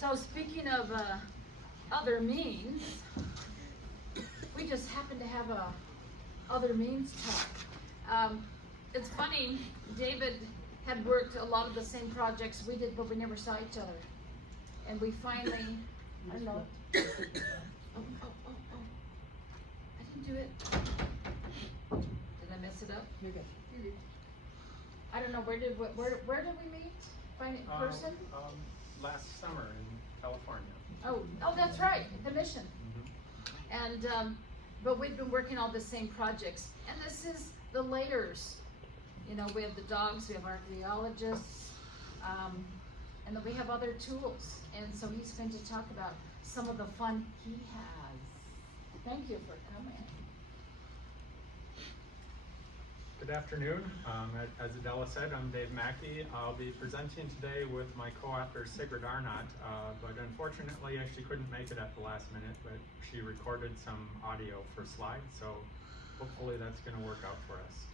So speaking of other means, we just happen to have a other means talk. It's funny, David had worked a lot of the same projects we did, but we never saw each other. And we finally, I don't know. Oh. I didn't do it. Did I mess it up? You're good. I don't know, where did we meet? Find it in person? Last summer in California. Oh, that's right, the mission. Mm-hmm. And, but we've been working on the same projects. And this is the layers. You know, we have the dogs, we have archaeologists, and then we have other tools. And so he's going to talk about some of the fun he has. Thank you for coming. Good afternoon. As Adela said, I'm Dave Maki. I'll be presenting today with my co-author Sigrid Arnott, but unfortunately she couldn't make it at the last minute, but she recorded some audio for slides, so hopefully that's going to work out for us.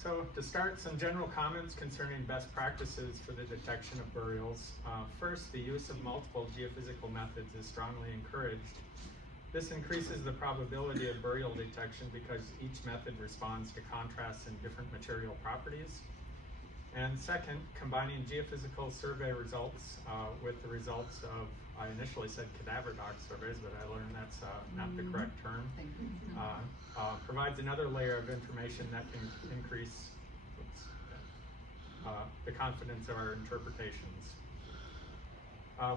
So to start, some general comments concerning best practices for the detection of burials. First, the use of multiple geophysical methods is strongly encouraged. This increases the probability of burial detection because each method responds to contrasts in different material properties. And second, combining geophysical survey results with the results of, I initially said cadaver dog surveys, but I learned that's not the correct term, provides another layer of information that can increase the confidence of our interpretations.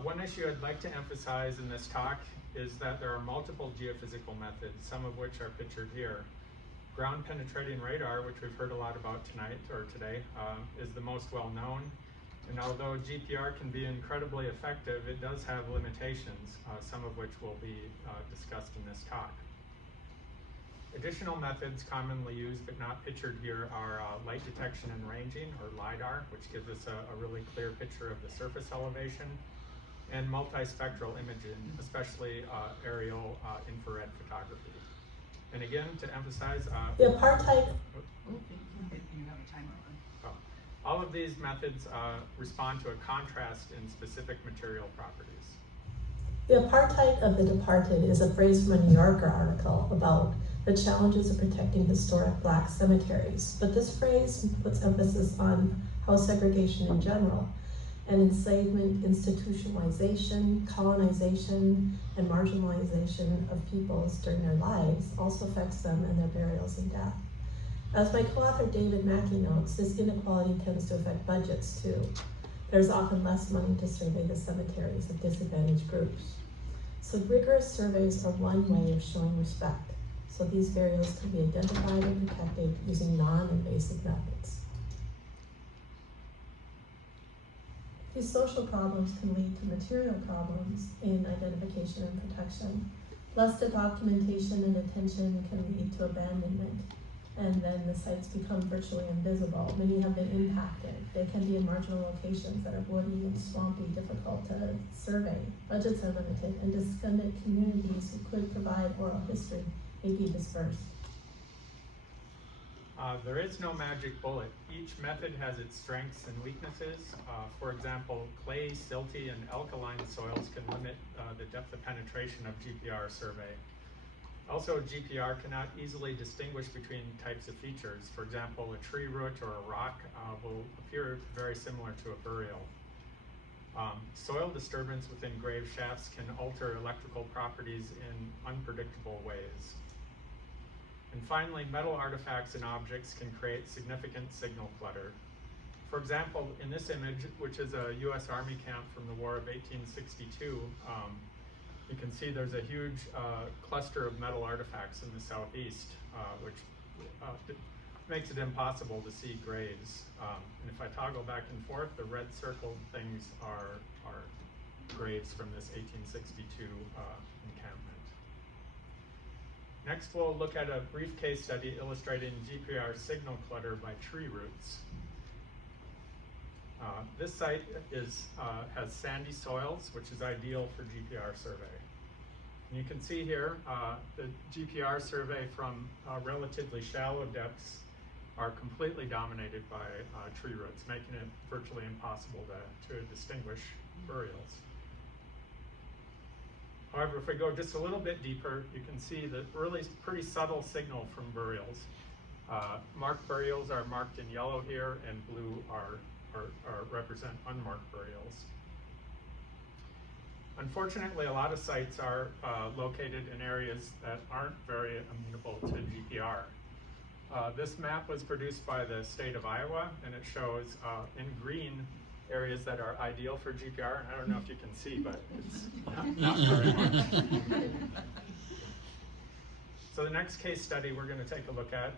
One issue I'd like to emphasize in this talk is that there are multiple geophysical methods, some of which are pictured here. Ground penetrating radar, which we've heard a lot about tonight or today, is the most well known. And although GPR can be incredibly effective, it does have limitations, some of which will be discussed in this talk. Additional methods commonly used but not pictured here are light detection and ranging, or LiDAR, which gives us a really clear picture of the surface elevation, and multispectral imaging, especially aerial infrared photography. And again, to emphasize, The apartheid. You have a timer on. All of these methods respond to a contrast in specific material properties. The apartheid of the departed is a phrase from a New Yorker article about the challenges of protecting historic Black cemeteries. But this phrase puts emphasis on house segregation in general, and enslavement, institutionalization, colonization, and marginalization of peoples during their lives also affects them and their burials and death. As my co-author David Maki notes, this inequality tends to affect budgets too. There's often less money to survey the cemeteries of disadvantaged groups. So rigorous surveys are one way of showing respect. So these burials can be identified and protected using non-invasive methods. These social problems can lead to material problems in identification and protection. Less documentation and attention can lead to abandonment, and then the sites become virtually invisible. Many have been impacted. They can be in marginal locations that are woody and swampy, difficult to survey. Budgets are limited, and descendant communities who could provide oral history may be dispersed. There is no magic bullet. Each method has its strengths and weaknesses. For example, clay, silty, and alkaline soils can limit the depth of penetration of GPR survey. Also, GPR cannot easily distinguish between types of features. For example, a tree root or a rock will appear very similar to a burial. Soil disturbance within grave shafts can alter electrical properties in unpredictable ways. And finally, metal artifacts and objects can create significant signal clutter. For example, in this image, which is a US Army camp from the War of 1862, you can see there's a huge cluster of metal artifacts in the southeast, which makes it impossible to see graves. And if I toggle back and forth, the red circled things are graves from this 1862 encampment. Next, we'll look at a brief case study illustrating GPR signal clutter by tree roots. This site has sandy soils, which is ideal for GPR survey. And you can see here the GPR survey from relatively shallow depths are completely dominated by tree roots, making it virtually impossible to distinguish burials. However, if we go just a little bit deeper, you can see the early, pretty subtle signal from burials. Marked burials are marked in yellow here, and blue represent unmarked burials. Unfortunately, a lot of sites are located in areas that aren't very amenable to GPR. This map was produced by the state of Iowa, and it shows in green areas that are ideal for GPR. And I don't know if you can see, but it's not very much. So the next case study we're going to take a look at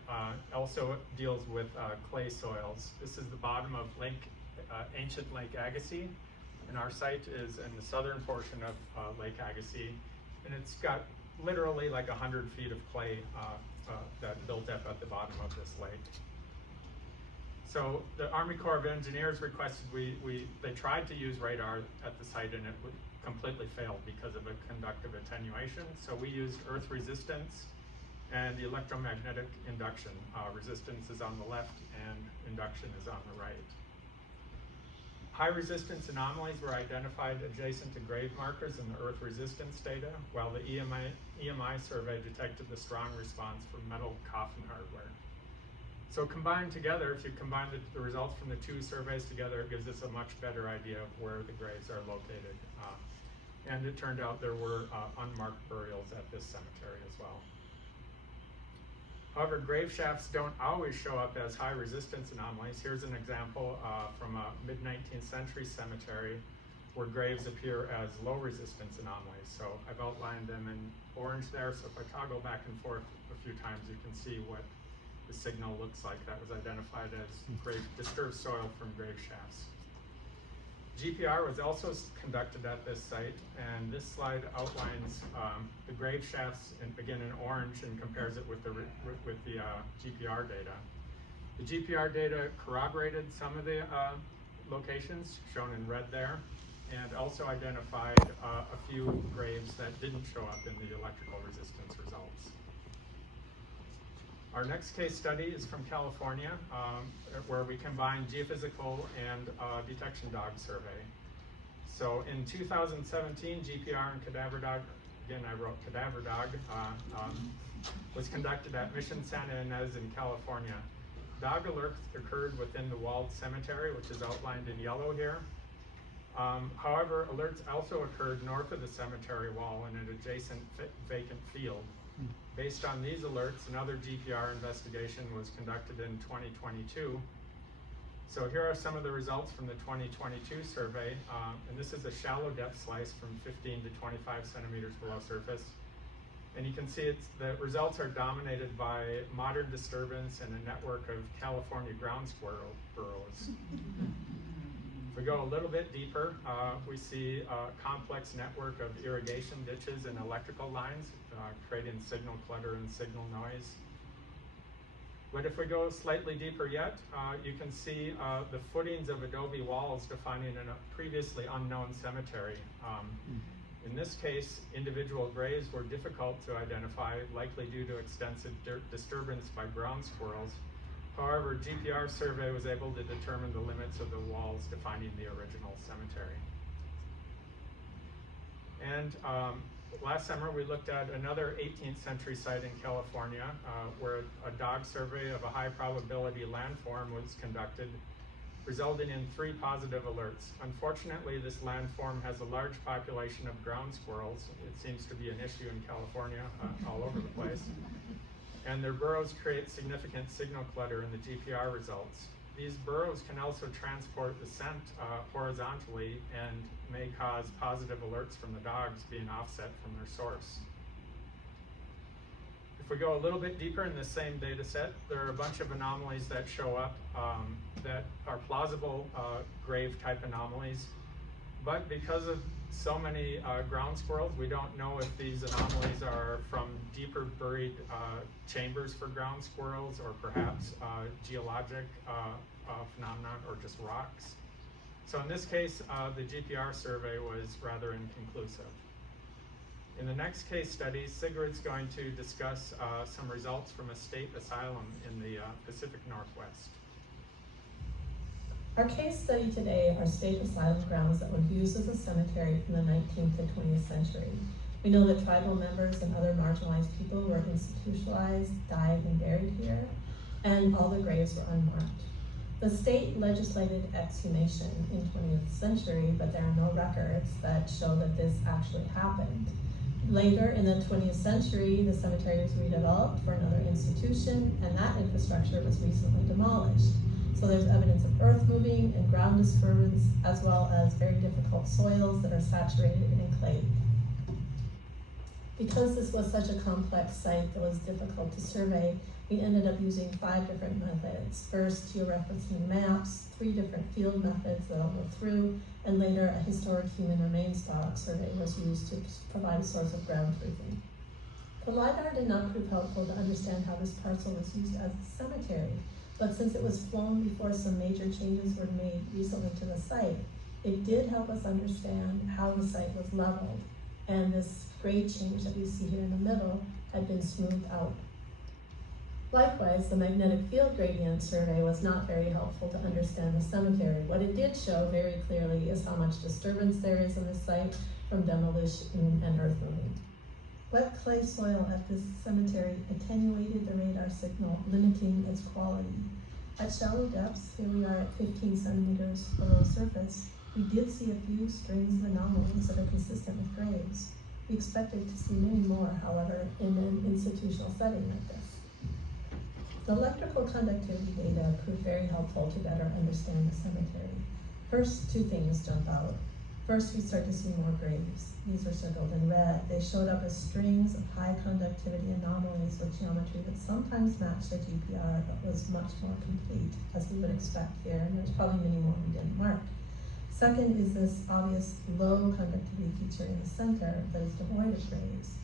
also deals with clay soils. This is the bottom of ancient Lake Agassiz, and our site is in the southern portion of Lake Agassiz, and it's got literally like 100 feet of clay that built up at the bottom of this lake. So the Army Corps of Engineers requested they tried to use radar at the site, and it completely failed because of a conductive attenuation. So we used earth resistance and the electromagnetic induction. Resistance is on the left and induction is on the right. High resistance anomalies were identified adjacent to grave markers in the earth resistance data, while the EMI survey detected the strong response from metal coffin hardware. So combined together, if you combine the results from the two surveys together, it gives us a much better idea of where the graves are located. And it turned out there were unmarked burials at this cemetery as well. However, grave shafts don't always show up as high resistance anomalies. Here's an example from a mid-19th century cemetery where graves appear as low resistance anomalies. So I've outlined them in orange there. So if I toggle back and forth a few times, you can see what the signal looks like that was identified as disturbed soil from grave shafts. GPR was also conducted at this site, and this slide outlines the grave shafts, again in orange, and compares it with the GPR data. The GPR data corroborated some of the locations shown in red there, and also identified a few graves that didn't show up in the electrical resistance results. Our next case study is from California, where we combine geophysical and detection dog survey. So in 2017, GPR and cadaver dog, again I wrote cadaver dog, was conducted at Mission Santa Ynez in California. Dog alerts occurred within the walled cemetery, which is outlined in yellow here. However, alerts also occurred north of the cemetery wall in an adjacent vacant field. Based on these alerts, another GPR investigation was conducted in 2022. So here are some of the results from the 2022 survey, and this is a shallow depth slice from 15 to 25 centimeters below surface. And you can see the results are dominated by modern disturbance and a network of California ground squirrel burrows. If we go a little bit deeper, we see a complex network of irrigation ditches and electrical lines, creating signal clutter and signal noise. But if we go slightly deeper yet, you can see the footings of adobe walls defining a previously unknown cemetery. In this case, individual graves were difficult to identify, likely due to extensive disturbance by ground squirrels. However, GPR survey was able to determine the limits of the walls defining the original cemetery. And last summer, we looked at another 18th century site in California where a dog survey of a high probability landform was conducted, resulting in 3 positive alerts. Unfortunately, this landform has a large population of ground squirrels. It seems to be an issue in California all over the place. And their burrows create significant signal clutter in the GPR results. These burrows can also transport the scent horizontally and may cause positive alerts from the dogs being offset from their source. If we go a little bit deeper in the same data set, there are a bunch of anomalies that show up that are plausible grave type anomalies. But because of so many ground squirrels, we don't know if these anomalies are from deeper buried chambers for ground squirrels or perhaps geologic phenomena or just rocks. So in this case, the GPR survey was rather inconclusive. In the next case study, Sigrid's going to discuss some results from a state asylum in the Pacific Northwest. Our case study today are state asylum grounds that were used as a cemetery from the 19th to 20th century. We know that tribal members and other marginalized people were institutionalized, died, and buried here, and all the graves were unmarked. The state legislated exhumation in 20th century, but there are no records that show that this actually happened. Later in the 20th century, the cemetery was redeveloped for another institution, and that infrastructure was recently demolished. So there's evidence of earth moving and ground disturbance, as well as very difficult soils that are saturated in clay. Because this was such a complex site that was difficult to survey, we ended up using 5 different methods. First, georeferencing maps, 3 different field methods that I'll go through, and later a historic human remains dog survey was used to provide a source of ground truthing. The LiDAR did not prove helpful to understand how this parcel was used as a cemetery, but since it was flown before some major changes were made recently to the site, it did help us understand how the site was leveled, and this grade change that we see here in the middle had been smoothed out. Likewise, the magnetic field gradient survey was not very helpful to understand the cemetery. What it did show very clearly is how much disturbance there is in the site from demolition and earth moving. Wet clay soil at this cemetery attenuated the radar signal, limiting its quality. At shallow depths, here we are at 15 centimeters below surface, we did see a few strings of anomalies that are consistent with graves. We expected to see many more, however, in an institutional setting like this. The electrical conductivity data proved very helpful to better understand the cemetery. First, 2 things jump out. First, we start to see more graves. These are circled in red. They showed up as strings of high conductivity anomalies with geometry that sometimes matched the GPR, but was much more complete, as we would expect here, and there's probably many more we didn't mark. Second is this obvious low conductivity feature in the center that is devoid of graves.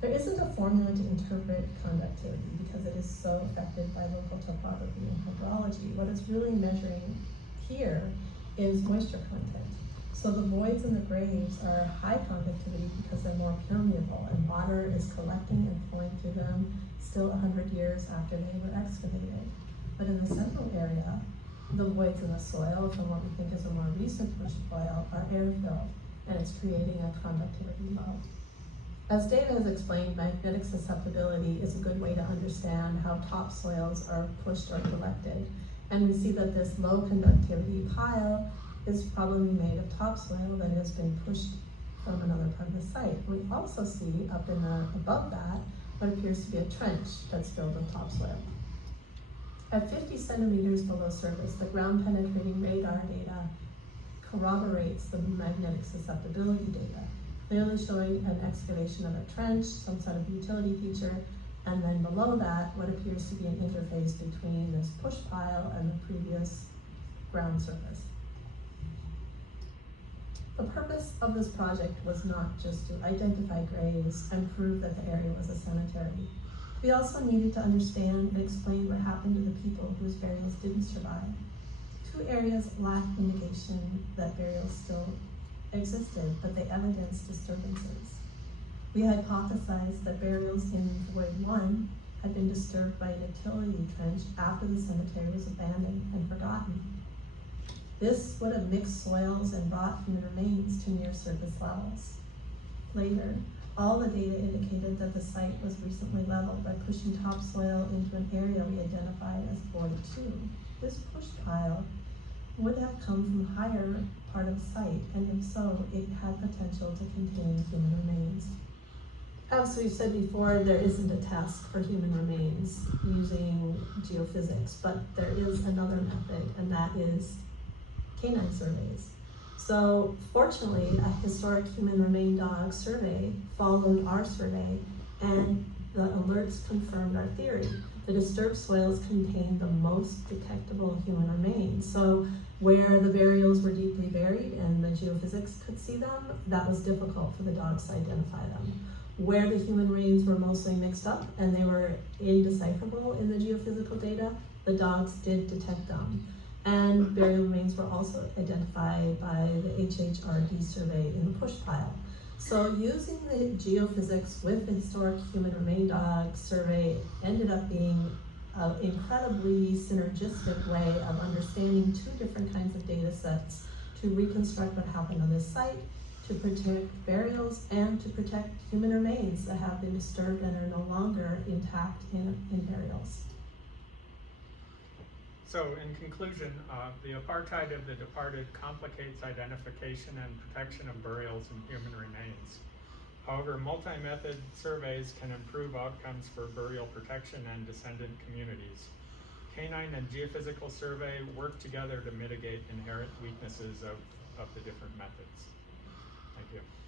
There isn't a formula to interpret conductivity because it is so affected by local topography and hydrology. What it's really measuring here is moisture content. So the voids in the graves are high conductivity because they're more permeable and water is collecting and flowing through them still 100 years after they were excavated. But in the central area, the voids in the soil from what we think is a more recent push pile are air-filled, and it's creating a conductivity low. As David has explained, magnetic susceptibility is a good way to understand how topsoils are pushed or collected. And we see that this low conductivity pile is probably made of topsoil that has been pushed from another part of the site. We also see up in the above that what appears to be a trench that's filled with topsoil. At 50 centimeters below surface, the ground penetrating radar data corroborates the magnetic susceptibility data, clearly showing an excavation of a trench, some sort of utility feature, and then below that, what appears to be an interface between this push pile and the previous ground surface. The purpose of this project was not just to identify graves and prove that the area was a cemetery. We also needed to understand and explain what happened to the people whose burials didn't survive. 2 areas lack indication that burials still existed, but they evidenced disturbances. We hypothesized that burials in Void 1 had been disturbed by a utility trench after the cemetery was abandoned and forgotten. This would have mixed soils and brought human remains to near surface levels. Later, all the data indicated that the site was recently leveled by pushing topsoil into an area we identified as Void 2. This push pile would have come from higher part of the site, and if so, it had potential to contain human remains. As we've said before, there isn't a test for human remains using geophysics, but there is another method, and that is canine surveys. So fortunately, a historic human remain dog survey followed our survey, and the alerts confirmed our theory. The disturbed soils contained the most detectable human remains. So where the burials were deeply buried and the geophysics could see them, that was difficult for the dogs to identify them. Where the human remains were mostly mixed up and they were indecipherable in the geophysical data, the dogs did detect them. And burial remains were also identified by the HHRD survey in the push pile. So using the geophysics with the historic human remain dog survey ended up being an incredibly synergistic way of understanding 2 different kinds of data sets to reconstruct what happened on this site, to protect burials and to protect human remains that have been disturbed and are no longer intact in burials. So in conclusion, the apartheid of the departed complicates identification and protection of burials and human remains. However, multi-method surveys can improve outcomes for burial protection and descendant communities. Canine and geophysical survey work together to mitigate inherent weaknesses of the different methods. Thank you.